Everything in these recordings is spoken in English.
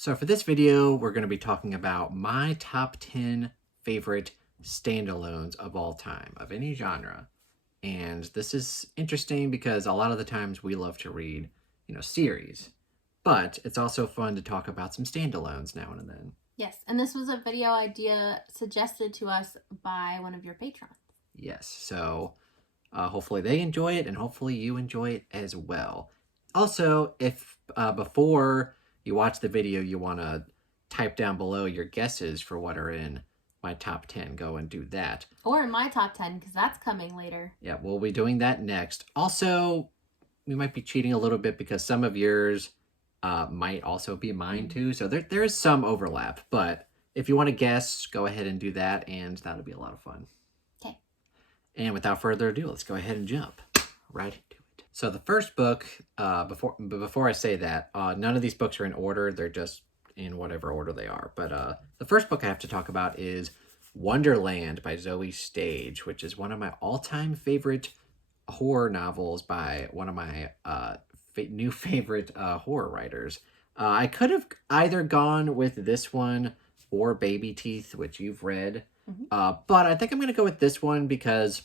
So for this video, we're going to be talking about my top 10 favorite standalones of all time, of any genre. And this is interesting because a lot of the times we love to read, series. But it's also fun to talk about some standalones now and then. Yes, and this was a video idea suggested to us by one of your patrons. Yes, so hopefully they enjoy it and hopefully you enjoy it as well. Also, if before you watch the video, you want to type down below your guesses for what are in my top 10, go and do that. Or in my top 10, because that's coming later. Yeah, we'll be doing that next. Also, we might be cheating a little bit because some of yours might also be mine too. So there is some overlap. But if you want to guess, go ahead and do that, and that'll be a lot of fun. Okay. And without further ado, let's go ahead and jump right into it. So the first book, before I say that, none of these books are in order. They're just in whatever order they are. But the first book I have to talk about is Wonderland by Zoe Stage, which is one of my all-time favorite horror novels by one of my new favorite horror writers. I could have either gone with this one or Baby Teeth, which you've read. But I think I'm going to go with this one because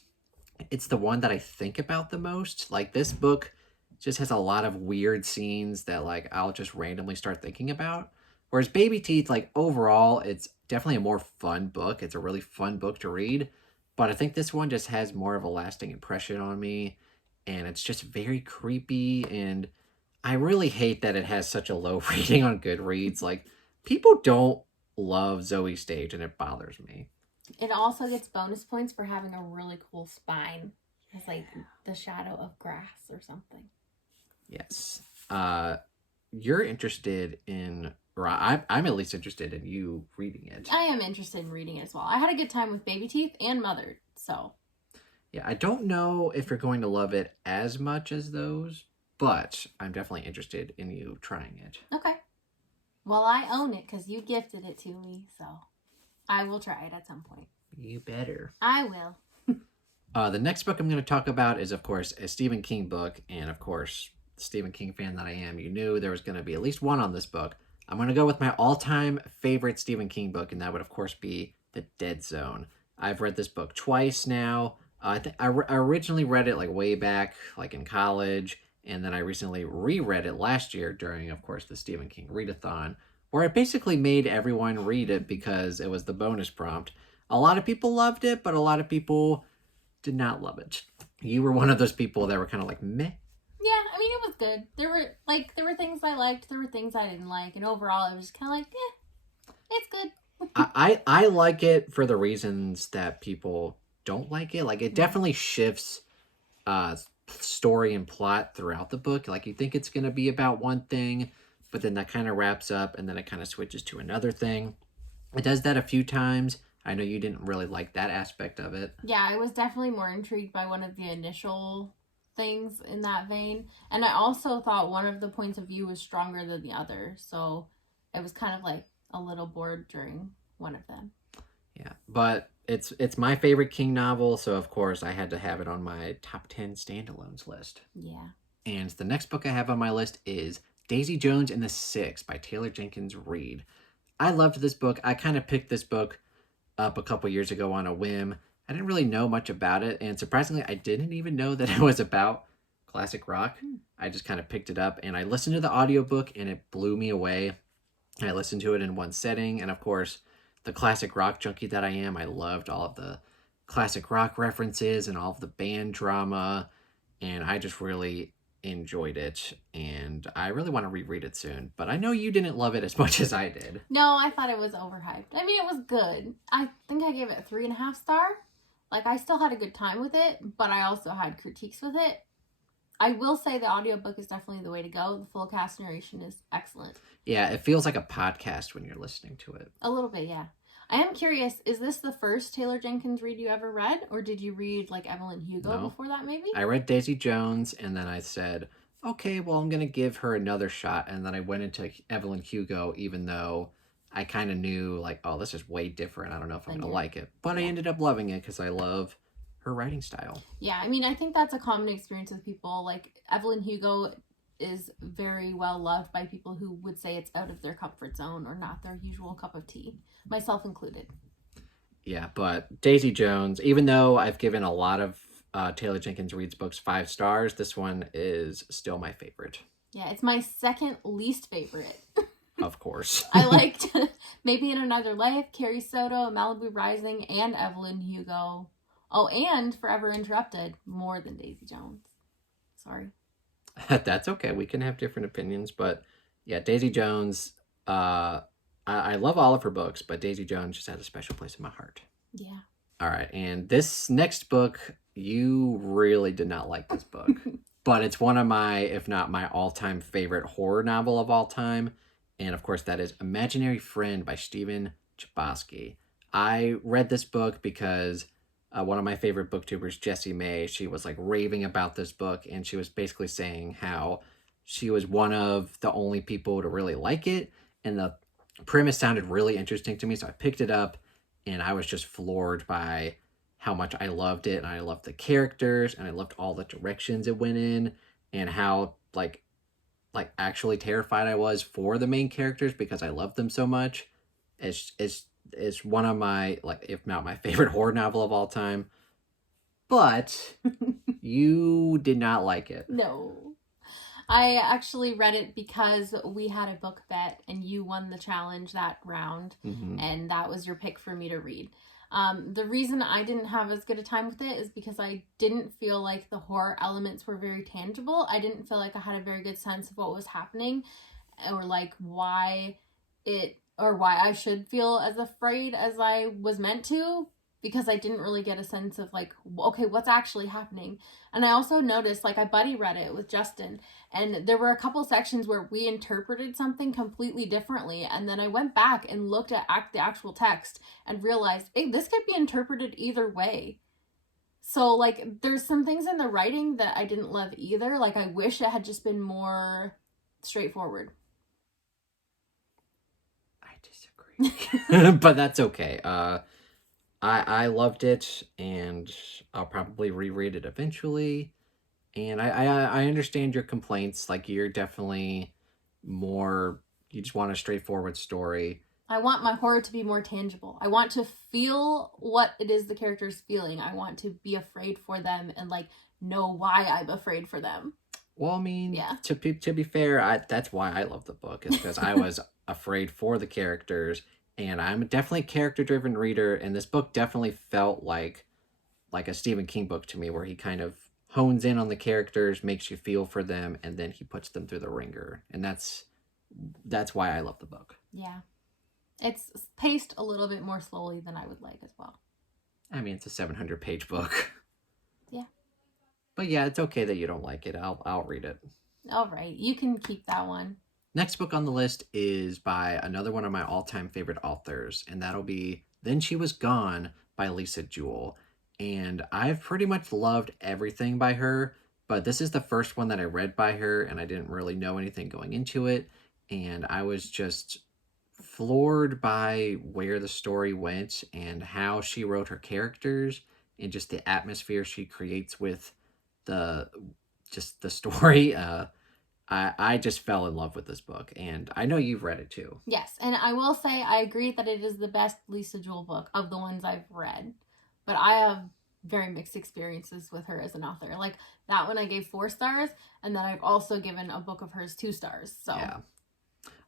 it's the one that I think about the most. Like, this book just has a lot of weird scenes that, like, I'll just randomly start thinking about. Whereas Baby Teeth, like, overall, it's definitely a more fun book. It's a really fun book to read. But I think this one just has more of a lasting impression on me. And it's just very creepy. And I really hate that it has such a low rating on Goodreads. Like, people don't love Zoe Stage, and it bothers me. It also gets bonus points for having a really cool spine. It's like the shadow of grass or something. Yes. You're interested in, or I'm at least interested in you reading it. I am interested in reading it as well. I had a good time with Baby Teeth and Mothered, so. Yeah, I don't know if you're going to love it as much as those, but I'm definitely interested in you trying it. Okay. Well, I own it because you gifted it to me, so I will try it at some point. You better. I will. The next book I'm going to talk about is, of course, a Stephen King book. And, of course, the Stephen King fan that I am, you knew there was going to be at least one on this book. I'm going to go with my all-time favorite Stephen King book, and that would, of course, be The Dead Zone. I've read this book twice now. I originally read it, like, way back, like, in college. And then I recently reread it last year during, of course, the Stephen King Readathon, where I basically made everyone read it because it was the bonus prompt. A lot of people loved it, but a lot of people did not love it. You were one of those people that were kind of like, meh. Yeah, I mean, it was good. There were things I liked, there were things I didn't like, and overall it was kind of like, it's good. I like it for the reasons that people don't like it. Like, it definitely shifts story and plot throughout the book. Like, you think it's going to be about one thing, but then that kind of wraps up and then it kind of switches to another thing. It does that a few times. I know you didn't really like that aspect of it. Yeah, I was definitely more intrigued by one of the initial things in that vein. And I also thought one of the points of view was stronger than the other. So it was kind of like a little bored during one of them. Yeah, but it's my favorite King novel, so of course I had to have it on my top 10 standalones list. Yeah. And the next book I have on my list is Daisy Jones and the Six by Taylor Jenkins Reid. I loved this book. I kind of picked this book up a couple years ago on a whim. I didn't really know much about it, and surprisingly, I didn't even know that it was about classic rock. I just kind of picked it up, and I listened to the audiobook, and it blew me away. I listened to it in one setting, and of course, the classic rock junkie that I am, I loved all of the classic rock references and all of the band drama, and I just really enjoyed it, and I really want to reread it soon. But I know you didn't love it as much as I did. No, I thought it was overhyped. I mean, it was good. I think I gave it a 3.5 star. Like, I still had a good time with it, but I also had critiques with it. I will say the audiobook is definitely the way to go. The full cast narration is excellent. Yeah, it feels like a podcast when you're listening to it. A little bit, yeah. I am curious, is this the first Taylor Jenkins Reid you ever read? Or did you read, like, Evelyn Hugo before that, maybe? I read Daisy Jones, and then I said, okay, well, I'm going to give her another shot. And then I went into Evelyn Hugo, even though I kind of knew, like, oh, this is way different. I don't know if I'm going to like it. But I ended up loving it because I love her writing style. Yeah, I mean, I think that's a common experience with people. Like, Evelyn Hugo is very well loved by people who would say it's out of their comfort zone or not their usual cup of tea, myself included. Yeah, but Daisy Jones, even though I've given a lot of Taylor Jenkins Reid's books 5 stars, this one is still my favorite. Yeah, it's my second least favorite. Of course. I liked Maybe in Another Life, Carrie Soto, Malibu Rising, and Evelyn Hugo. Oh, and Forever Interrupted more than Daisy Jones. Sorry. That's okay. We can have different opinions, but yeah, Daisy Jones. I love all of her books, but Daisy Jones just has a special place in my heart. Yeah. All right, and this next book, you really did not like this book, but it's one of my, if not my all-time favorite horror novel of all time, and of course that is Imaginary Friend by Stephen Chbosky. I read this book because one of my favorite booktubers, Jessie May, she was like raving about this book, and she was basically saying how she was one of the only people to really like it, and the premise sounded really interesting to me, so I picked it up, and I was just floored by how much I loved it, and I loved the characters, and I loved all the directions it went in, and how like actually terrified I was for the main characters because I loved them so much. It's one of my, like, if not my favorite horror novel of all time. But you did not like it. No. I actually read it because we had a book bet and you won the challenge that round, and that was your pick for me to read. The reason I didn't have as good a time with it is because I didn't feel like the horror elements were very tangible. I didn't feel like I had a very good sense of what was happening, or like why I should feel as afraid as I was meant to, because I didn't really get a sense of like, okay, what's actually happening. And I also noticed, like, I buddy read it with Justin, and there were a couple sections where we interpreted something completely differently, and then I went back and looked at the actual text and realized, hey, this could be interpreted either way. So like there's some things in the writing that I didn't love either. Like I wish it had just been more straightforward. I disagree. But that's okay. I loved it, and I'll probably reread it eventually. And I understand your complaints. Like, you're definitely more, you just want a straightforward story. I want my horror to be more tangible. I want to feel what it is the character's feeling. I want to be afraid for them and like know why I'm afraid for them. Well, I mean, Yeah. to be fair, that's why I love the book, is because I was afraid for the characters, and I'm definitely a character-driven reader, and this book definitely felt like a Stephen King book to me, where he kind of hones in on the characters, makes you feel for them, and then he puts them through the ringer, and that's why I love the book. Yeah. It's paced a little bit more slowly than I would like as well. I mean, it's a 700-page book. Yeah. But yeah, it's okay that you don't like it. I'll read it. All right. You can keep that one. Next book on the list is by another one of my all-time favorite authors, and that'll be Then She Was Gone by Lisa Jewell. And I've pretty much loved everything by her, but this is the first one that I read by her, and I didn't really know anything going into it, and I was just floored by where the story went and how she wrote her characters and just the atmosphere she creates with the story. I just fell in love with this book, and I know you've read it too. Yes, and I will say I agree that it is the best Lisa Jewell book of the ones I've read, but I have very mixed experiences with her as an author. Like that one I gave 4 stars, and then I've also given a book of hers 2 stars. So yeah.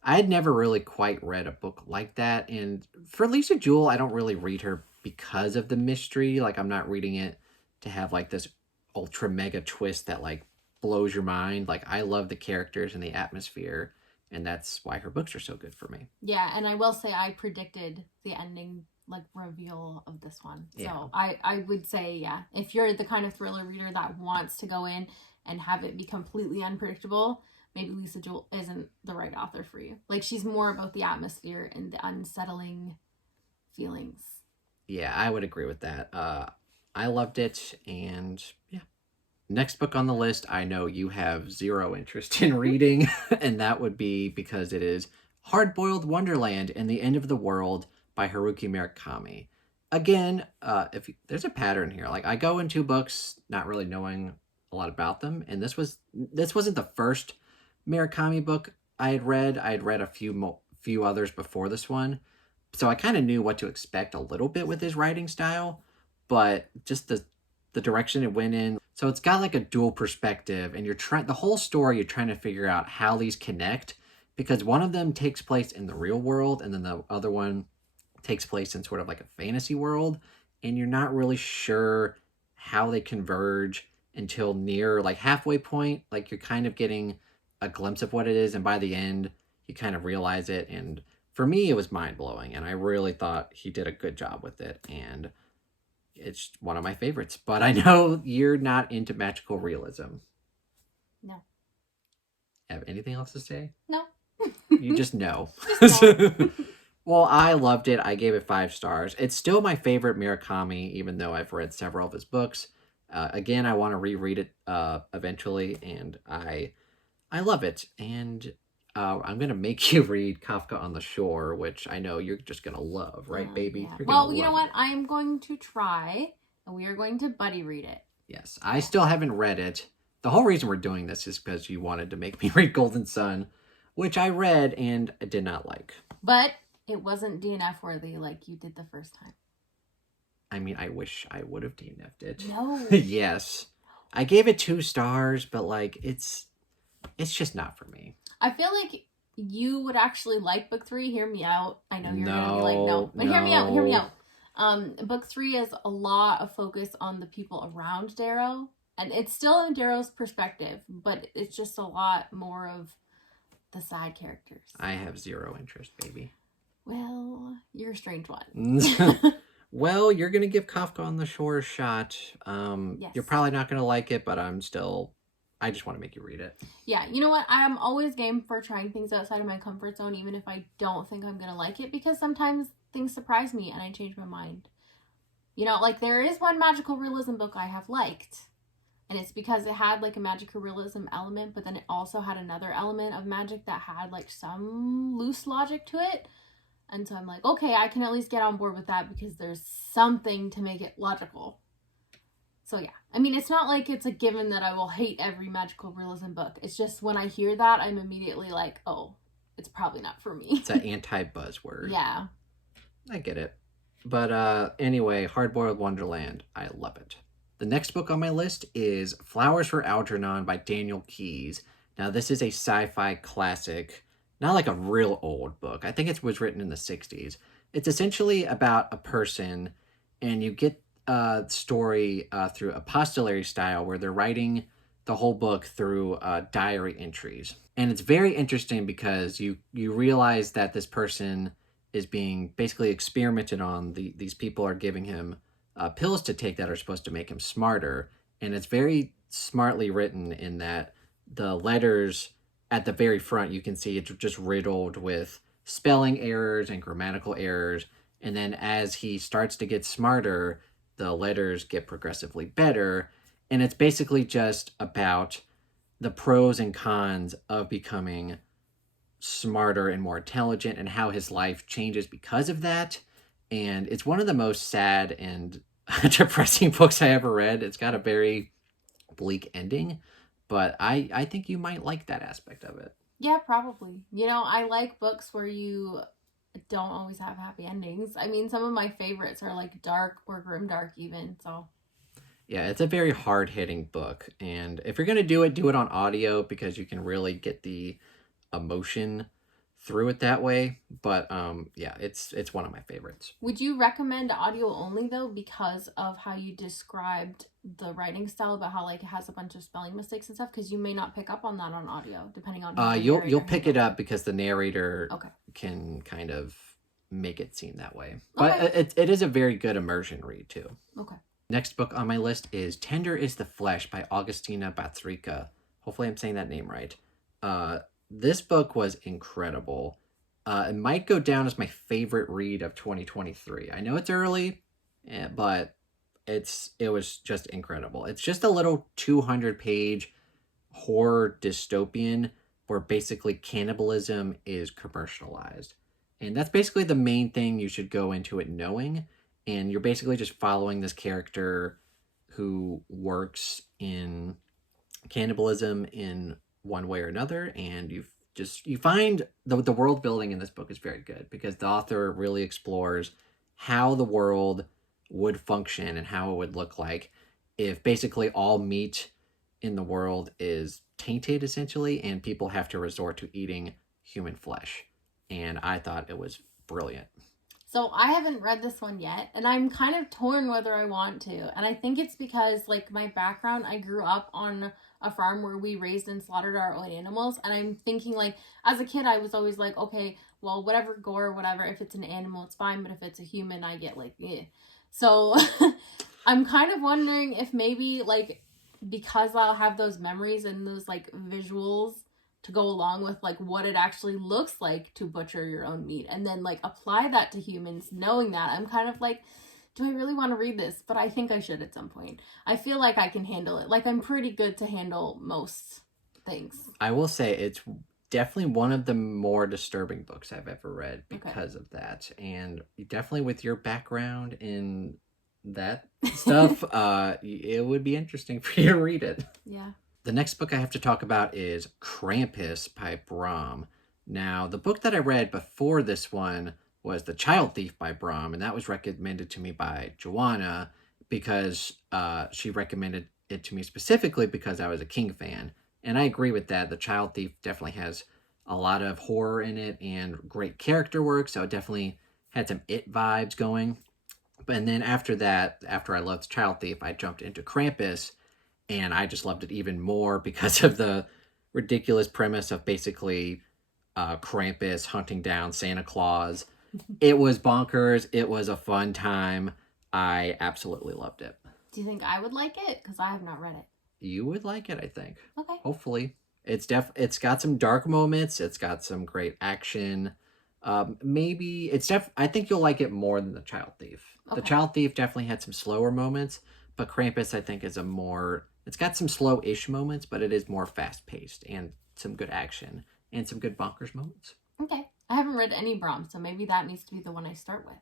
I had never really quite read a book like that, and for Lisa Jewell, I don't really read her because of the mystery. Like, I'm not reading it to have like this ultra mega twist that like blows your mind. Like, I love the characters and the atmosphere, and that's why her books are so good for me. Yeah, and I will say I predicted the ending like reveal of this one. Yeah. So I would say, yeah, if you're the kind of thriller reader that wants to go in and have it be completely unpredictable, maybe Lisa Jewell isn't the right author for you. Like, she's more about the atmosphere and the unsettling feelings. Yeah, I would agree with that. I loved it, and yeah. Next book on the list, I know you have zero interest in reading, and that would be because it is Hardboiled Wonderland and the End of the World by Haruki Murakami. Again, there's a pattern here. Like, I go into books not really knowing a lot about them, and this wasn't the first Murakami book I had read. I had read a few others before this one, so I kind of knew what to expect a little bit with his writing style, but just the direction it went in. So it's got like a dual perspective, and you're trying the whole story. You're trying to figure out how these connect because one of them takes place in the real world, and then the other one takes place in sort of like a fantasy world, and you're not really sure how they converge until near like halfway point. Like you're kind of getting a glimpse of what it is, and by the end, you kind of realize it. And for me, it was mind blowing, and I really thought he did a good job with it. And it's one of my favorites. But I know you're not into magical realism. No. Have anything else to say? No. You just know. Just no. Well, I loved it. I gave it 5 stars. It's still my favorite Murakami, even though I've read several of his books. Again, I want to reread it eventually, and I love it. And I'm gonna make you read Kafka on the Shore, which I know you're just gonna love, right, baby? Yeah. You're Well, you love know what? it. I am going to try, and we are going to buddy read it. Yes, I still haven't read it. The whole reason we're doing this is because you wanted to make me read Golden Sun, which I read and I did not like. But it wasn't DNF worthy like you did the first time. I mean, I wish I would have DNF'd it. No. Yes. I gave it 2 stars, but like it's just not for me. I feel like you would actually like book 3. Hear me out. I know you're gonna be like, no. But hear me out, hear me out. Book 3 is a lot of focus on the people around Darrow. And it's still in Darrow's perspective, but it's just a lot more of the side characters. I have 0 interest, baby. Well, you're a strange one. Well, you're going to give Kafka on the Shore a shot. Yes. You're probably not going to like it, but I just want to make you read it. Yeah, you know what? I'm always game for trying things outside of my comfort zone, even if I don't think I'm going to like it, because sometimes things surprise me and I change my mind. You know, like there is one magical realism book I have liked, and it's because it had like a magical realism element, but then it also had another element of magic that had like some loose logic to it. And so I'm like, okay, I can at least get on board with that because there's something to make it logical. So yeah, I mean, it's not like it's a given that I will hate every magical realism book. It's just when I hear that, I'm immediately like, oh, it's probably not for me. It's an anti-buzzword. Yeah. I get it. But anyway, Hardboiled Wonderland. I love it. The next book on my list is Flowers for Algernon by Daniel Keyes. Now, this is a sci-fi classic, not like a real old book. I think it was written in the 60s. It's essentially about a person, and you get a story through epistolary style where they're writing the whole book through diary entries. And it's very interesting because you realize that this person is being basically experimented on. These people are giving him pills to take that are supposed to make him smarter. And it's very smartly written in that the letters at the very front, you can see it's just riddled with spelling errors and grammatical errors. And then as he starts to get smarter, the letters get progressively better. And it's basically just about the pros and cons of becoming smarter and more intelligent and how his life changes because of that. And it's one of the most sad and depressing books I ever read. It's got a very bleak ending, but I think you might like that aspect of it. Yeah, probably. You know, I like books where you don't always have happy endings. I mean, some of my favorites are like dark or grimdark even, so. Yeah, it's a very hard-hitting book, and if you're going to do it on audio because you can really get the emotion through it that way. But yeah, it's one of my favorites. Would you recommend audio only though because of how you described the writing style about how like it has a bunch of spelling mistakes and stuff? Because you may not pick up on that on audio depending on who the you'll narrator pick it up because the narrator Okay. can kind of make it seem that way. Okay. But it is a very good immersion read too. Okay. Next book on my list is Tender is the Flesh by Augustina Batrica. Hopefully I'm saying that name right. This book was incredible. It might go down as my favorite read of 2023. I know it's early, but it was just incredible. It's just a little 200-page horror dystopian where basically cannibalism is commercialized. And that's basically the main thing you should go into it knowing. And you're basically just following this character who works in cannibalism in one way or another, and you find the world building in this book is very good because the author really explores how the world would function and how it would look like if basically all meat in the world is tainted essentially and people have to resort to eating human flesh. And I thought it was brilliant. So I haven't read this one yet, and I'm kind of torn whether I want to. And I think it's because, like, my background, I grew up on a farm where we raised and slaughtered our own animals. And I'm thinking, like, as a kid, I was always like, okay, well, whatever gore, whatever, if it's an animal, it's fine. But if it's a human, I get, like, eh. So I'm kind of wondering if maybe, like, because I'll have those memories and those, like, visuals to go along with like what it actually looks like to butcher your own meat and then like apply that to humans, knowing that I'm kind of like, do I really want to read this? But I think I should at some point. I feel like I can handle it. Like I'm pretty good to handle most things. I will say it's definitely one of the more disturbing books I've ever read because of that. And definitely with your background in that stuff, it would be interesting for you to read it. Yeah. The next book I have to talk about is Krampus by Bram. Now, the book that I read before this one was The Child Thief by Bram, and that was recommended to me by Joanna because she recommended it to me specifically because I was a King fan. And I agree with that. The Child Thief definitely has a lot of horror in it and great character work, so it definitely had some It vibes going. And then after that, after I loved Child Thief, I jumped into Krampus, and I just loved it even more because of the ridiculous premise of basically Krampus hunting down Santa Claus. It was bonkers. It was a fun time. I absolutely loved it. Do you think I would like it? Because I have not read it. You would like it, I think. Okay. Hopefully. It's got some dark moments. It's got some great action. Maybe I think you'll like it more than The Child Thief. Okay. The Child Thief definitely had some slower moments, but Krampus I think is it's got some slow-ish moments, but it is more fast-paced and some good action and some good bonkers moments. Okay. I haven't read any Bram, so maybe that needs to be the one I start with.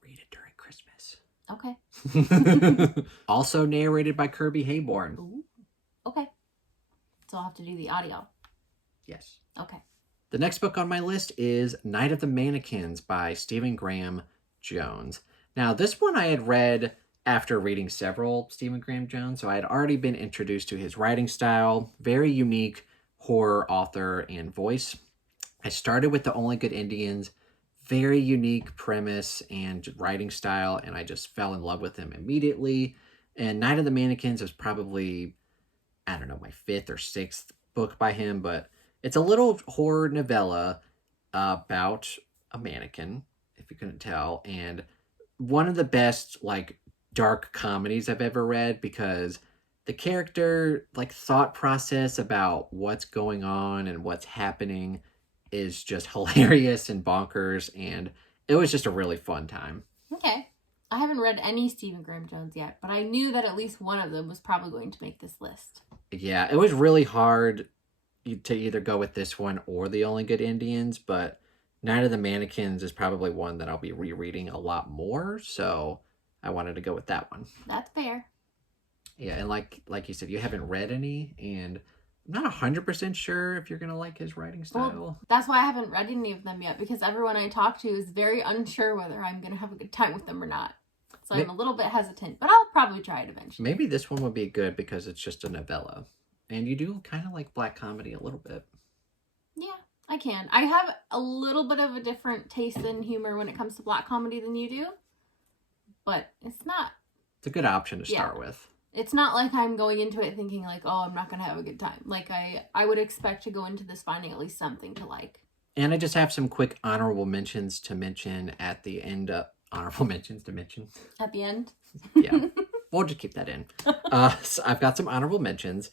Read it during Christmas. Okay. Also narrated by Kirby Hayborn. Ooh. Okay. So I'll have to do the audio. Yes. Okay. The next book on my list is Night of the Mannequins by Stephen Graham Jones. Now, this one I had read after reading several Stephen Graham Jones, so I had already been introduced to his writing style, very unique horror author and voice. I started with The Only Good Indians, very unique premise and writing style, and I just fell in love with him immediately. And Night of the Mannequins is probably, I don't know, my 5th or 6th book by him, but it's a little horror novella about a mannequin, if you couldn't tell, and one of the best, like, dark comedies I've ever read because the character, like, thought process about what's going on and what's happening is just hilarious and bonkers, and it was just a really fun time. Okay. I haven't read any Stephen Graham Jones yet, but I knew that at least one of them was probably going to make this list. Yeah, it was really hard to either go with this one or The Only Good Indians, but Night of the Mannequins is probably one that I'll be rereading a lot more, so I wanted to go with that one. That's fair. Yeah, and like you said, you haven't read any, and I'm not 100% sure if you're going to like his writing style. Well, that's why I haven't read any of them yet, because everyone I talk to is very unsure whether I'm going to have a good time with them or not. So I'm a little bit hesitant, but I'll probably try it eventually. Maybe this one would be good because it's just a novella. And you do kind of like black comedy a little bit. Yeah, I can. I have a little bit of a different taste in humor when it comes to black comedy than you do. But it's not... It's a good option to start with. It's not like I'm going into it thinking like, oh, I'm not going to have a good time. Like, I would expect to go into this finding at least something to like. And I just have some quick honorable mentions to mention at the end. Honorable mentions to mention. At the end? Yeah. We'll just keep that in. So I've got some honorable mentions.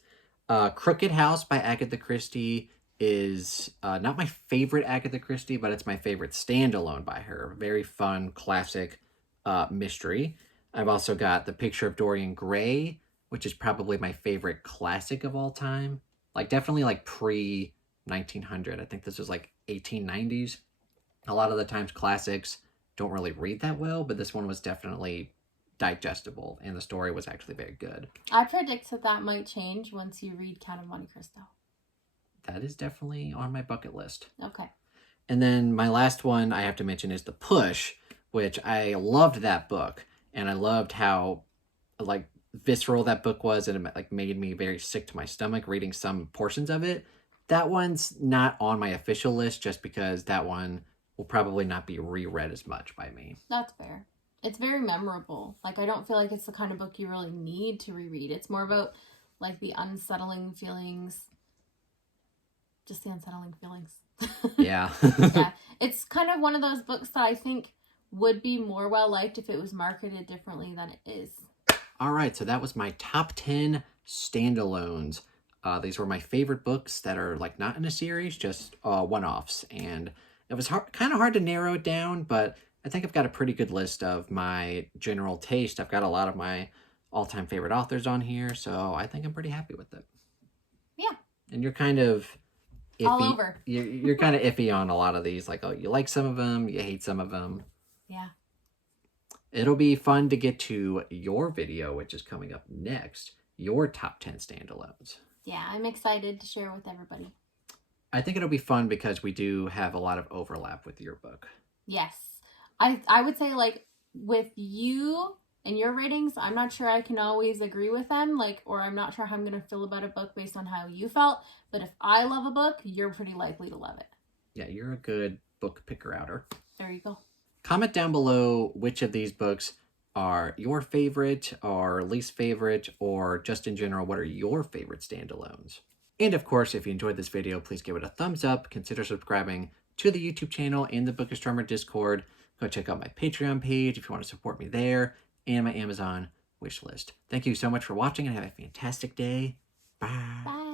Crooked House by Agatha Christie is not my favorite Agatha Christie, but it's my favorite standalone by her. Very fun, classic mystery. I've also got The Picture of Dorian Gray, which is probably my favorite classic of all time. Like, definitely like pre-1900. I think this was like 1890s. A lot of the times classics don't really read that well, but this one was definitely digestible, and the story was actually very good. I predict that might change once you read Count of Monte Cristo. that is definitely on my bucket list. Okay. And then my last one I have to mention is The Push, which I loved that book, and I loved how like visceral that book was, and it like made me very sick to my stomach reading some portions of it. That one's not on my official list just because that one will probably not be reread as much by me. That's fair. It's very memorable. Like, I don't feel like it's the kind of book you really need to reread. It's more about like the unsettling feelings. Just the unsettling feelings. Yeah. Yeah. It's kind of one of those books that I think would be more well liked if it was marketed differently than it is. All right, so that was my top 10 standalones. These were my favorite books that are like not in a series, just one-offs. And it was kind of hard to narrow it down, but I think I've got a pretty good list of my general taste. I've got a lot of my all-time favorite authors on here, so I think I'm pretty happy with it. Yeah. And you're kind of iffy. All over. You're kind of iffy on a lot of these. Like, oh, you like some of them, you hate some of them. Yeah. It'll be fun to get to your video, which is coming up next. Your top 10 standalones. Yeah, I'm excited to share with everybody. I think it'll be fun because we do have a lot of overlap with your book. Yes. I would say, like, with you and your ratings, I'm not sure I can always agree with them, like, or I'm not sure how I'm going to feel about a book based on how you felt. But if I love a book, you're pretty likely to love it. Yeah, you're a good book picker-outer. There you go. Comment down below which of these books are your favorite or least favorite, or just in general, what are your favorite standalones? And of course, if you enjoyed this video, please give it a thumbs up, consider subscribing to the YouTube channel and the Book Astronomer Discord. Go check out my Patreon page if you want to support me there, and my Amazon wish list. Thank you so much for watching and have a fantastic day. Bye. Bye.